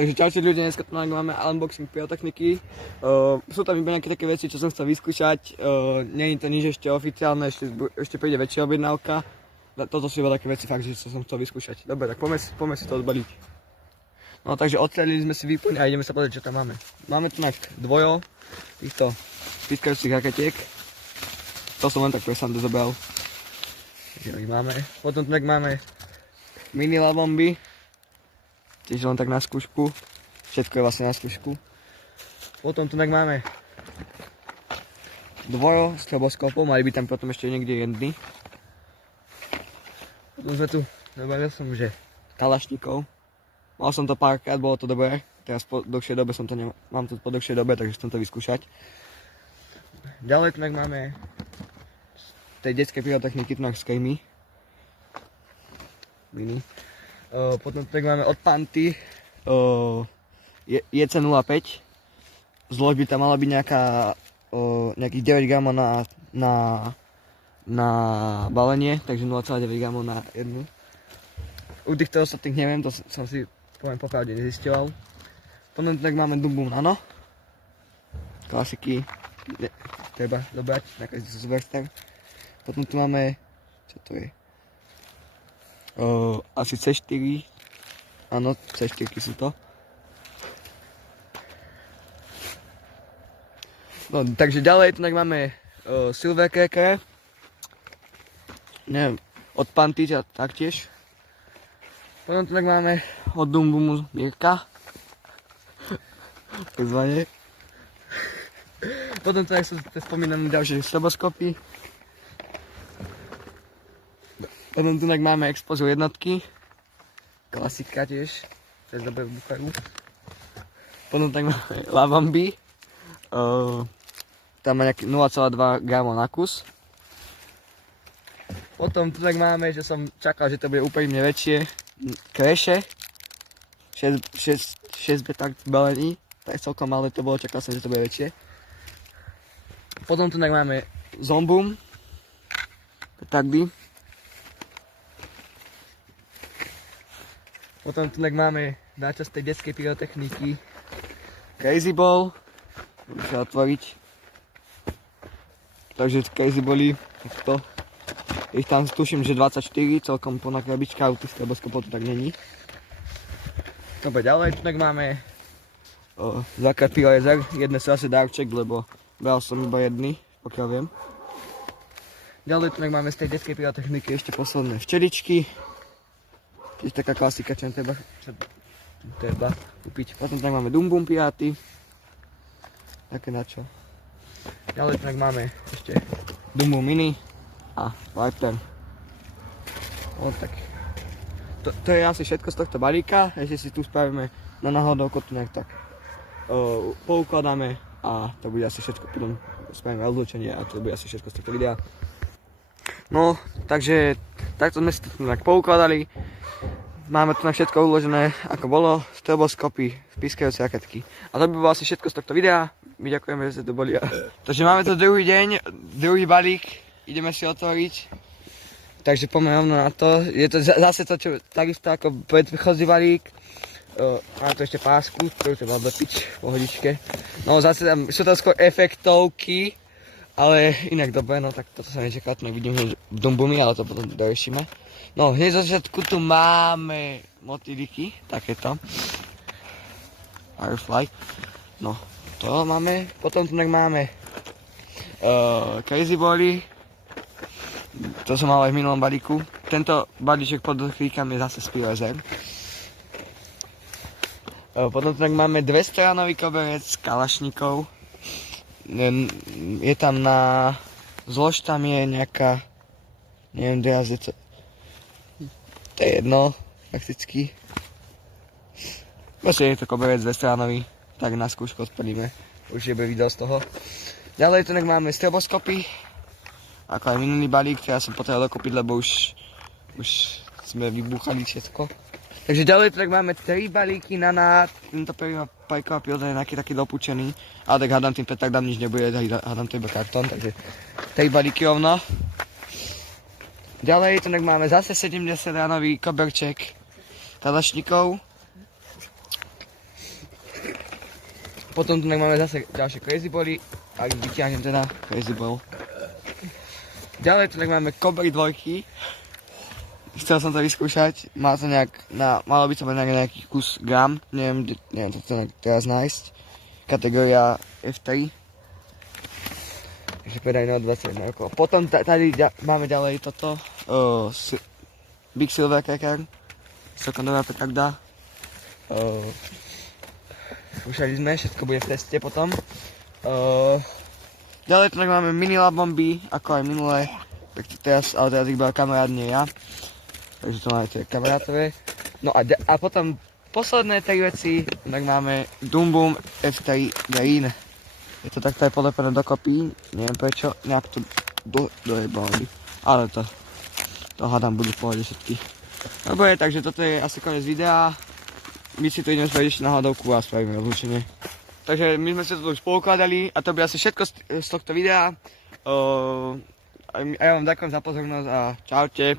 Takže čaute ľudia, dneska tu máme unboxing pyrotechniky. Sú tam iba nejaké také veci, čo som chcel vyskúšať. Nie je to nič ešte oficiálne, ešte príde väčšia objednávka. Toto sú iba také veci fakt, že som chcel vyskúšať. Dobre, tak poďme si to odbaliť. No takže odstrelili sme si výplň a ideme sa pozrieť, čo tam máme. Máme tu dvojo týchto pískajúcich raketiek. To som len tak pre srandu zobral. Takže ich máme. Potom tu máme mini lavomby. Tiež len tak na skúšku. Všetko je vlastne na skúšku. Potom tu máme dvojo stroboskopov, mali by tam potom ešte niekde jedný. Potom sme tu, zabalil som, že kalašníkov. Mal som to párkrát, bolo to dobré. Teraz po dlhšej dobe mám to po dlhšej dobe, takže chcem to vyskúšať. Ďalej tu máme tej detskej pyrotechniky, tu z Kejmy. Mini. Potom tu máme od Panty JC05. Zlož by tam mala byť nejakých 9 gramov na balenie, takže 0,9 gramov na jednu. U týchto ostatných neviem, to som si poviem popravde nezisťoval. Potom tu máme Dumbum Nano. Klasiky, treba dobrať, nakazí sa Superstar. Potom tu máme, čo to je? Asi C4, áno, C4 sú to. No, takže ďalej tu máme Silver Cracker. Neviem, od Panty taktiež. Potom tu máme od Dumbumu Mirka. Takzvané. Potom tu sú spomínané ďalšie stroboskopy. Potom tu máme Explosion jednotky. Klasika tiež. Tiež dobre vybuchajú. Potom tak máme lavamby. Tam má nejaký 0,2 gramov na kus. Potom tu tak máme, že som čakal, že to bude úplne väčšie. Kreše. 6 tak balení. Tak celkom malé to bolo, čakal som, že to bude väčšie. Potom tu tak máme Zombum. Petardy. Potom tu máme náčasť tej detskej pyrotechniky Crazy Ball. Budem sa otvoriť. Takže Crazy Bally, to. Ich tam tuším, že 24, celkom plná krabička, u tých stroboskopov to tak není. Dobre, ďalej tu tak máme základ pyroezer. Jedné sú asi darček, lebo bral som iba jedny, pokiaľ viem. Ďalej tu tak máme z tej detskej pyrotechniky ešte posledné včeličky. Tiež taká klasika, čo treba kúpiť. Potom tak máme Dumbum piráty. Také na čo. Ďalej tak máme ešte Dumbum mini a Viper. No tak. To je asi všetko z tohto balíka. Ešte si tu spravíme na náhodovku tu nejak tak poukladáme a to bude asi všetko. Potom spravíme odlučenie a to bude asi všetko z tohto videa. No, takže takto sme si to tak poukladali. Máme tu na všetko uložené, ako bolo, stroboskopy, pískajúce raketky. A to by bolo asi všetko z tohto videa. My ďakujeme, že ste tu boli. Takže máme tu druhý deň, druhý balík, ideme si otvoriť. Takže poďme rovno na to. Je to zase to, čo takisto ako predchozí balík. Máme tu ešte pásku, ktorú treba dopiť v pohodičke. No zase tam sú to skôr efektovky, ale inak dobre, no tak toto sa nečaká, to vidím, že v Dumbumi, ale to potom doriešime. No, hneď zo začiatku tu máme motýliky, takéto. Firefly. No, to máme. Potom tu máme Crazy Bally. To som mal aj v minulom balíku. Tento balíček pod klíkam je zase z pyroezer. Potom tu máme 200-ranový koberec kalašníkov. Je tam na zlož, tam je nejaká, neviem, teraz je to. To je jedno, prakticky. Proste je to koberec 200-ranový, tak na skúšku odpalíme. Už je video z toho. Ďalej tu máme stroboskopy. Ako aj minulý balík, ktorý som potreboval dokúpiť, lebo už sme vybuchali všetko. Takže ďalej tu máme 3 balíky na tento prekvapil, je nejaký taký dopučený. Ale tak hádam tým petardám nič nebude, hádam to iba kartón, takže 3 balíky rovno. Ďalej tu máme zase 70-ranový koberček kalašníkov. potom tu máme zase ďalšie crazy body, ak vyťahnem teda crazy ball. Ďalej tu máme Cobra dvojky. Chcel som to vyskúšať, malo by to mať nejaký kus gram, neviem to teraz nájsť. Kategória F3. Takže predaj na 21 rokov. Potom tady máme ďalej toto, Big Silver Cracker, sekundová petarda. Skúšali sme, všetko bude v teste potom. Ďalej tu máme mini lab bomby, ako aj minulé. Ale teraz ich bol kamarát, nie ja. Takže to máme tie kamarátové. No a potom posledné 3 veci, tak máme Doom Boom F3 Green. Je to takto aj polepené dokopy, neviem prečo, nejak to dojebali. Ale to hádam budú v pohode všetky. Dobre, takže toto je asi koniec videa. My si tu ideme spraviť ešte na hľadovku a spravíme rozlúčenie. Takže my sme si to už poukladali a to bude asi všetko z tohto videa. A ja vám ďakujem za pozornosť a čaute.